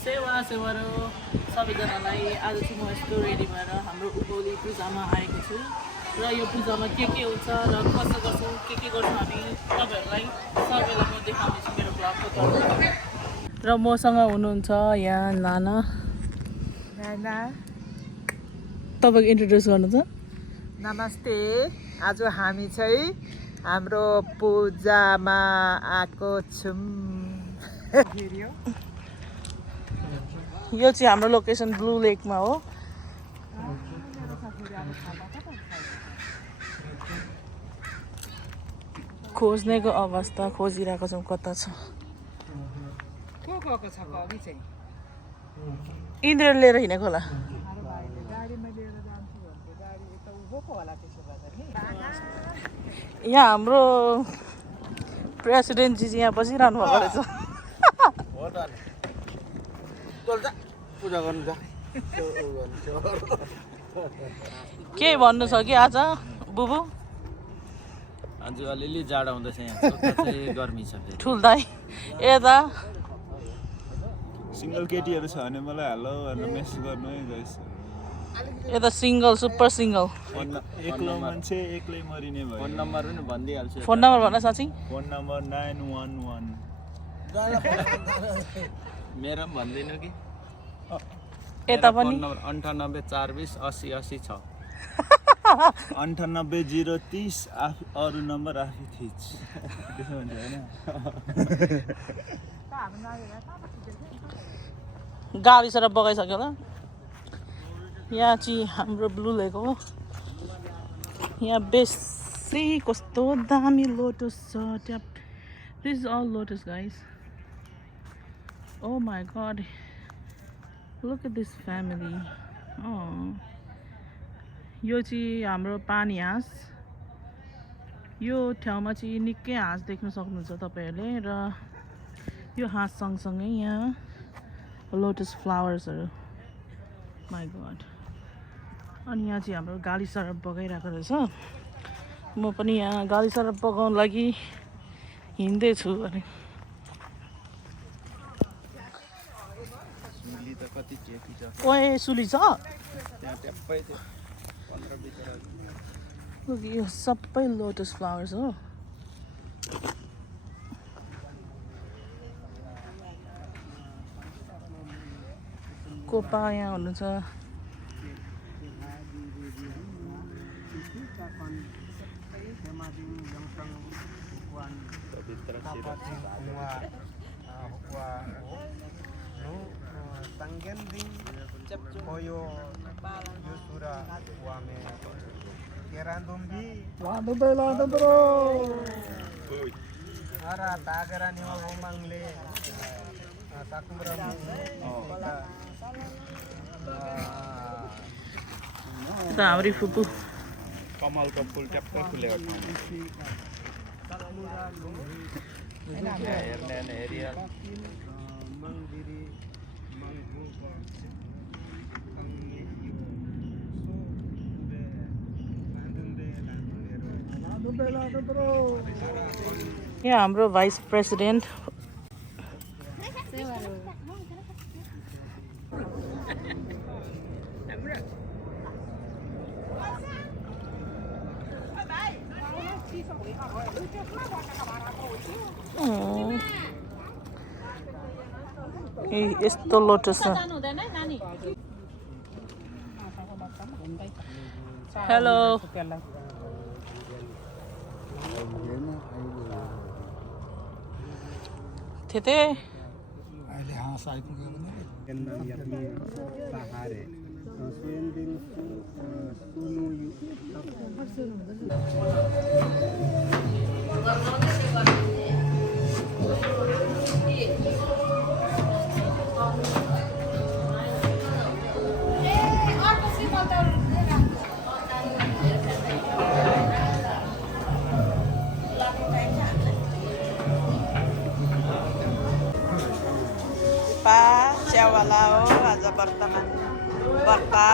सेवा सेवारो सबैजनालाई आज चाहिँ म यस्तो रेडी भएर हाम्रो उपौली पूजामा आएको छु र यो पूजामा के हुन्छ र कसो गर्छु के गर्छु हामी तपाईँहरूलाई सबैलाई म देखाउनेछु मेरो ब्लगको तर्फबाट र मसँग हुनुहुन्छ यहाँ नाना तपाईँको इन्ट्रोड्युस गर्नु त नमस्ते आज हामी चाहिँ हाम्रो पूजामा आएको छौँ यो चाहिँ हाम्रो लोकेसन ब्लू लेकमा हो खोज्नेको अवस्था खोजिरहेको छौँ कता छ इन्द्र लिएर हिँडेको होला यहाँ हाम्रो प्रेसिडेन्टजी चाहिँ यहाँ बसिरहनु भएको रहेछ के भन्नु छ कि आज बुबु आज अलिअलि जाडो हुँदैछ यहाँ गर्मी छ ठुल दाइ यता सिंगल केटीहरु छ भने मलाई हेलो भनेर मेसेज गर्नु है गाइस यता सिंगल सुपर सिंगल एक्लो मान्छे एक्लै मरिने भयो फोन नम्बर पनि भनिदिइहाल्छु फोन नम्बर भन्न साँच्चै फोन नम्बर 911 मेरो पनि भन्दिनु कि यता पनि 98 420 80 80 छ 98030 अरु नम्बर आफै थिच त्यसो भन्छ हैन गाडी सर बगाइसक्यो होला यहाँ चाहिँ हाम्रो ब्लू लेक हो यहाँ बेसी कस्तो दामी लोटस छ tap this is all lotus guys oh my god look at this family यो चाहिँ हाम्रो पानी हाँस यो ठाउँमा चाहिँ निकै हाँस देख्न सक्नुहुन्छ तपाईँहरूले र यो हाँस सँगसँगै यहाँ लोटस फ्लावर्सहरू माई गॉड अनि यहाँ चाहिँ हाम्रो गाडी सरप बगाइरहेको रहेछ म पनि यहाँ गाडी सरप बगाउनु लागि हिँड्दैछु अरे ओए सुली छ यो सबै लोटस फ्लावर्स हो कोपा यहाँ हुनुहुन्छ यता हाम्रै फुपू कमलको फुल ट्याप्पै फुलेको हेर्ने एरिया यहाँ हाम्रो भाइस प्रेसिडेन्ट यस्तो लोटस छ हेलो थेते अहिले हाँस आइपुग्यो भने च्यावाला हो आज वर्तमान बर्ता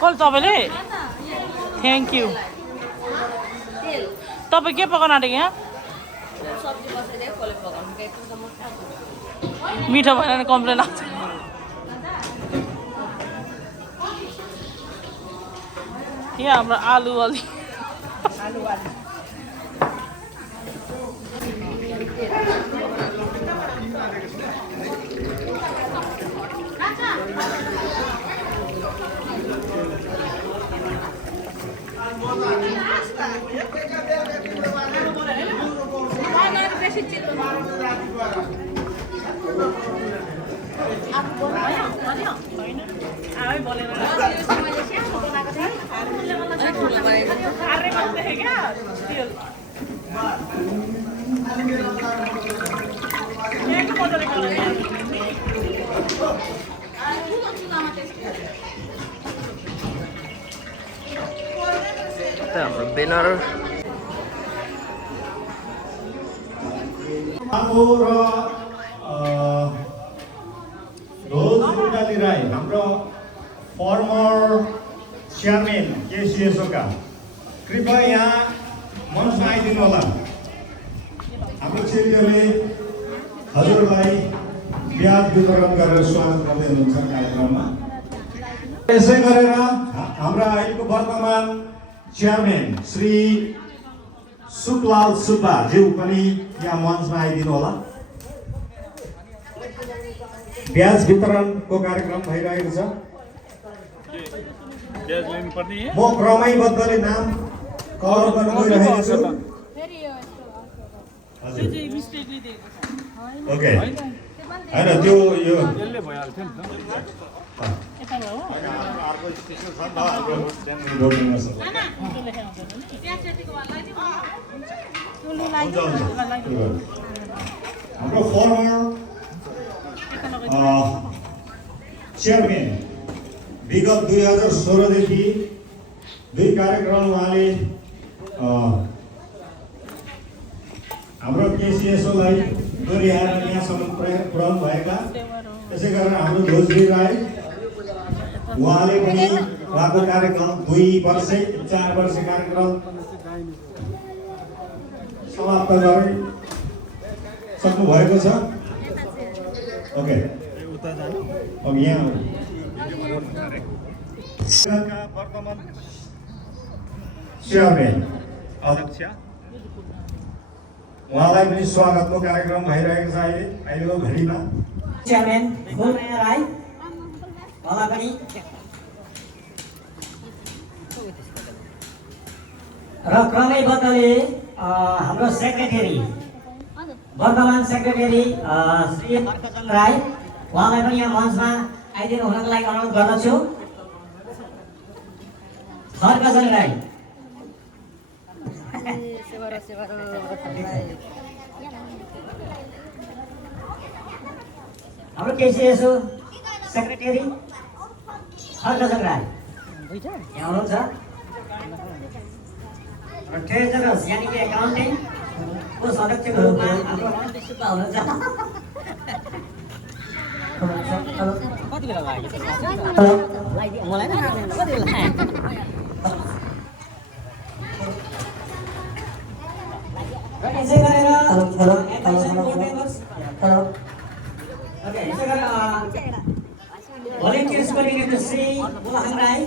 कल तपाईँले थ्याङ्क यू तपाईँ के पकाउनु आँटेको यहाँ मिठो भएन कम्प्लेन आउँछ यहाँ हाम्रो आलु अलि हाम्रो ब्यानर रोज राई हाम्रो फर्मर चेयरम्यान केसिएसओका कृपया यहाँ मञ्चमा आइदिनु होला। हाम्रो चेलीहरूले हजुरलाई ब्याज वितरण गरेर स्वागत गर्दै हुनुहुन्छ कार्यक्रममा। यसै गरेर हाम्रा अहिलेको वर्तमान चेयरम्यान श्री सुकलाल सुब्बा ज्यू पनि यहाँ मञ्चमा आइदिनु होला। ब्याज वितरणको कार्यक्रम भइरहेको छ। म क्रमैबद्धले नाम कभर गर्न गइरहेको छु। ओके हैन त्यो यो हाम्रो फर्मर चेयरम्यान विगत 2016 देखि दुई कार्यक्रम उहाँले हाम्रो केसिएसओलाई दोहोऱ्याएर यहाँसम्म पुर्याउनु भएका। त्यसै गरेर हाम्रो ध्वजवीर राई उहाँले पनि उहाँको कार्यक्रम 4 वर्ष कार्यक्रम समाप्त गरे सक्नु भएको छ। ओके अब यहाँ वर्तमान चेयरम्यान अध्यक्ष उहाँलाई पनि स्वागतको कार्यक्रम भइरहेको छ। अहिलेको घडीमा चेयरम्यान फुलमाया राई उहाँलाई पनि र क्रमैबद्धले हाम्रो सेक्रेटरी वर्तमान सेक्रेटरी श्री हर्कचन्द्र राई उहाँलाई पनि यहाँ मञ्चमा आइदिनु हुनको लागि अनुरोध गर्दछु। हर्कचन्द्र राई हाम्रो केसिएसओ सेक्रेटरी हर्कचन्द्र राई यहाँ हुनुहुन्छ। ट्रेजरर्स यानि कि एकाउन्टिङको सदस्यको रूपमा हाम्रो नन्दी सुब्बा हुनुहुन्छ। कति बेला लाग्यो मलाई न कति बेला यसै गरेर यसै गरेर भोलिन्टियर्स कोअर्डिनेटर श्री बुलाहाङ राई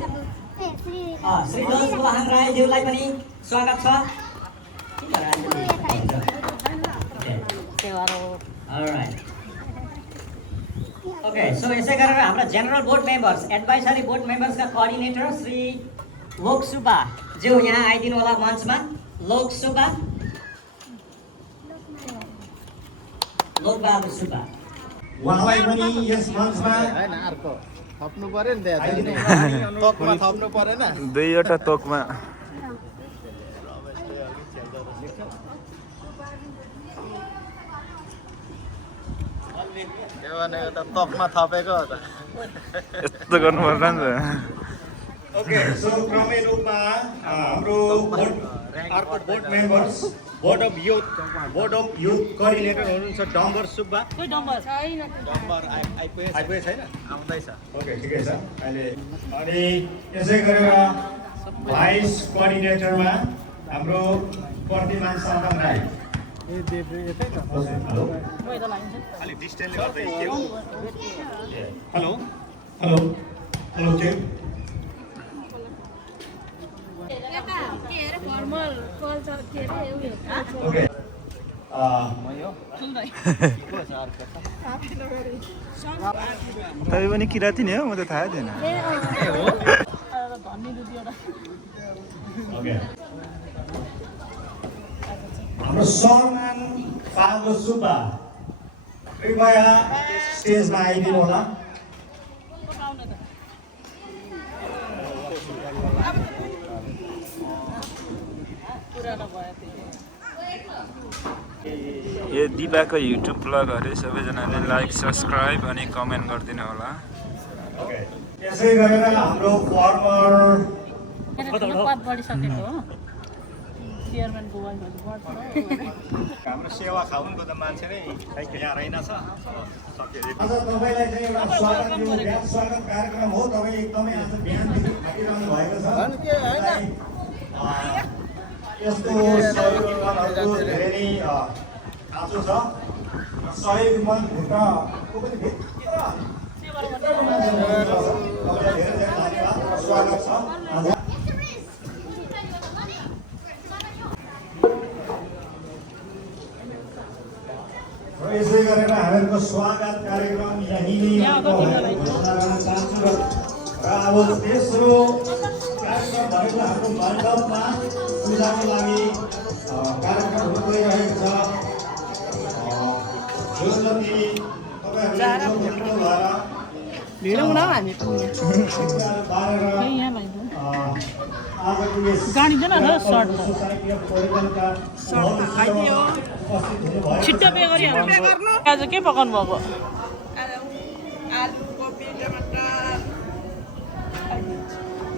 श्री दस बुलाहाङ राईज्यूलाई पनि स्वागत छ। ओके सो यसै गरेर हाम्रा general board members advisory board मेम्बर्सका कोअर्डिनेटर श्री लोक सुब्बा ज्यू यहाँ आइदिनु होला मञ्चमा। लोक सुब्बा लोकबहादुर सुब्बा उहाँलाई पनि यस मञ्चमा थप्नु पर्यो नि तोकमा थप्नु परेन। दुईवटा तोकमा त्यो भनेको त तोकमा थपेको हो त। यस्तो गर्नुपर्छ नि त। ओके सो क्रमै रूपमा हाम्रो अर्को board members board of youth coordinator हुनुहुन्छ डम्बर सुब्बा। डम्बर आइपुगेको छैन आउँदैछ। ओके ठिकै छ अहिले। अनि यसै गरेर भाइस कोअर्डिनेटरमा हाम्रो प्रतिमान साधन राई अलिक डिस्टेन्सले गर्दा के हो hello hello hello check okay तपाईँ पनि किराती नै हो म त थाहा थिएन ओके हाम्रो सरमान पागो सुब्बा कृपया स्टेजमा आइदिनु होला यो दिपाको युट्युब ब्लगहरू सबैजनाले लाइक सब्सक्राइब अनि कमेन्ट गरिदिनु होला ओके त्यसै गरेर हाम्रो फर्मर हाम्रो सेवा खाउनको त मान्छे नै यहाँ रहेनछ आज तपाईँलाई चाहिँ एउटा स्वागत कार्यक्रम हो तपाईँ एकदमै आज बिहानदेखि खाइरहनु भएको छ यस्तो सहयोगहरूको धेरै नै खाँचो छ सहयोगमा भित्रको पनि तपाईँलाई धेरै धेरै धन्यवाद स्वागत छ यसै गरेर हामीहरूको स्वागत कार्यक्रम यहीँ नै चाहन्छु र अब तेस्रो कार्यक्रम भएको हाम्रो मण्डपमा पूजाको लागि कार्यक्रमहरू गइरहेको छ जो जति तपाईँहरूले छिट्टो पे गरिहाल्नु आज के पकाउनु भएको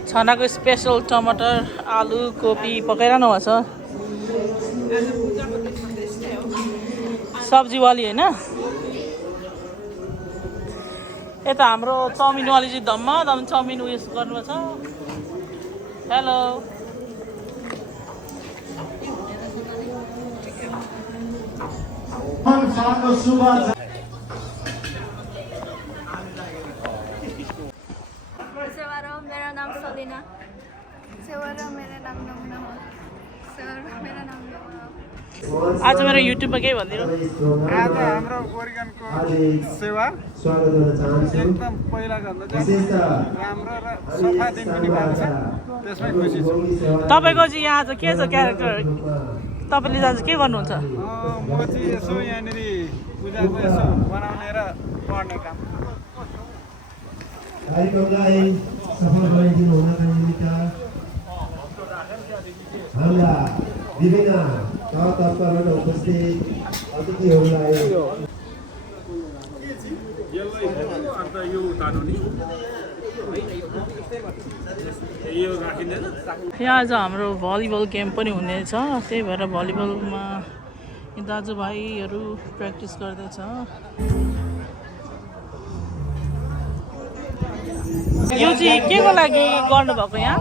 छनाको स्पेसल टमाटर आलु कोपी पकाइरहनु भएको छ सब्जीवाली होइन यता हाम्रो चाउमिनवाली चाहिँ धम्म चाउमिन उयस गर्नुपर्छ हेलो मेरा नाम सलीना मेरा नाम नमुना हो मेरा नाम आज मेरो युट्युबमा केही भनिदिनु आज हाम्रो गोर्गनको सेवा एकदम पहिलाको भन्दा राम्रो र सफा दिन पनि भएको छ त्यसमै खुसी छु तपाईँको चाहिँ यहाँ आज के छ क्यारेक्टर तपाईँले आज के गर्नुहुन्छ म चाहिँ यसो यहाँनिर पूजाको यसो बनाउने र पढ्ने काम कार्यक्रमलाई सफल बनाइदिनु हुनका निमित्त हाम्रा विभिन्न तर्फबाट उपस्थित अतिथिहरूलाई यहाँ आज हाम्रो भलिबल गेम पनि हुनेछ त्यही भएर भलिबलमा दाजुभाइहरू प्र्याक्टिस गर्दैछ यो चाहिँ के को लागि गर्नुभएको यहाँ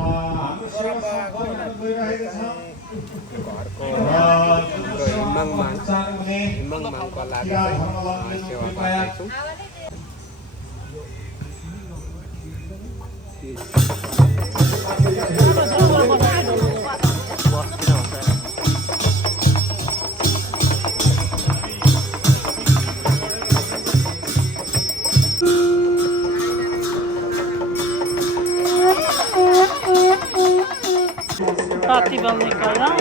Pati balik karam.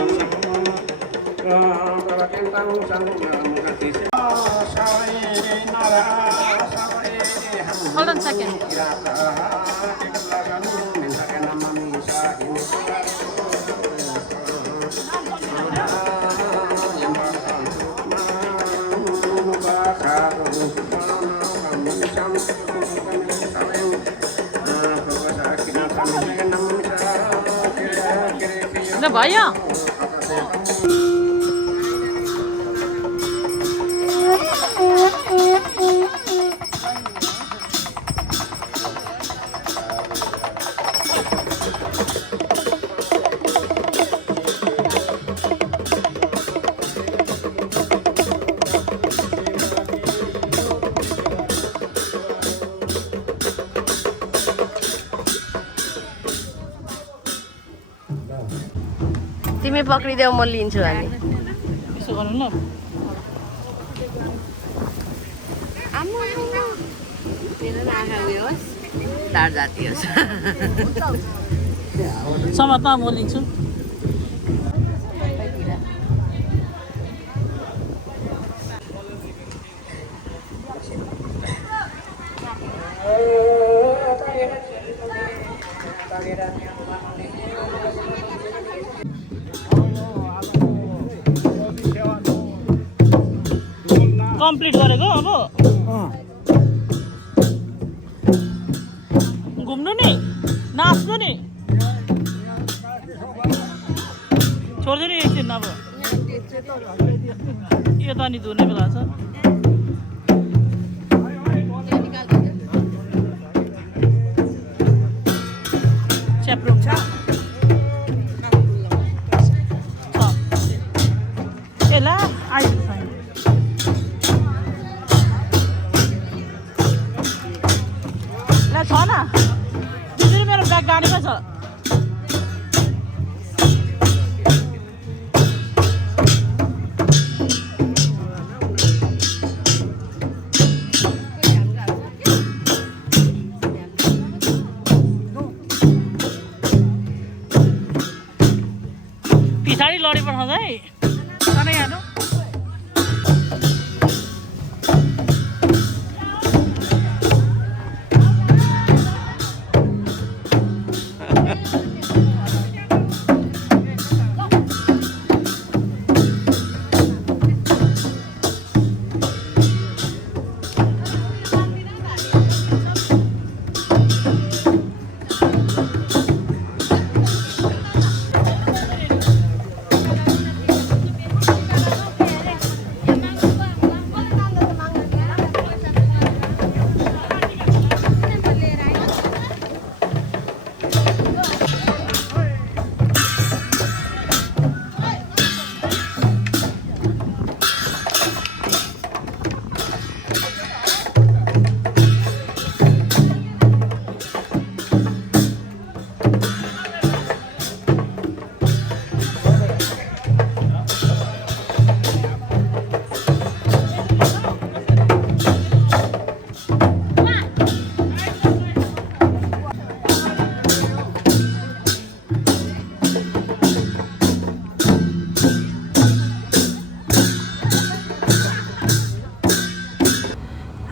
Hold on a second. Udah bayar. तिमी पक्रिदेऊ म लिन्छु अनि यसो गरौँ ल मेरो नागा उयो होस् चार जाति होस् समात्मा म लिन्छु कम्प्लिट गरेको अब घुम्नु नि नाच्नु नि छोड्दै नि एकछिन अब यो त नि धुने बेला छ च्याप्रो छ ए ला आइपुग्छ छ न त्यसरी मेरो ब्याग गाडीमा छ पछाडि लडी पठाउँछ है सनै हाल्नु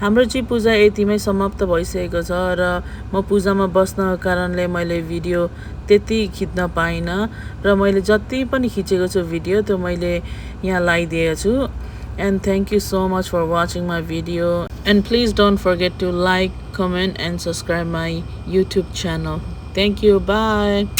हाम्रो चाहिँ पूजा यतिमै समाप्त भइसकेको छ र म पूजामा बस्नको कारणले मैले भिडियो त्यति खिच्न पाइनँ र मैले जति पनि खिचेको छु भिडियो त्यो मैले यहाँ लगाइदिएको छु and thank you so much for watching my video and please don't forget to like, comment and subscribe my YouTube channel. Thank you. Bye.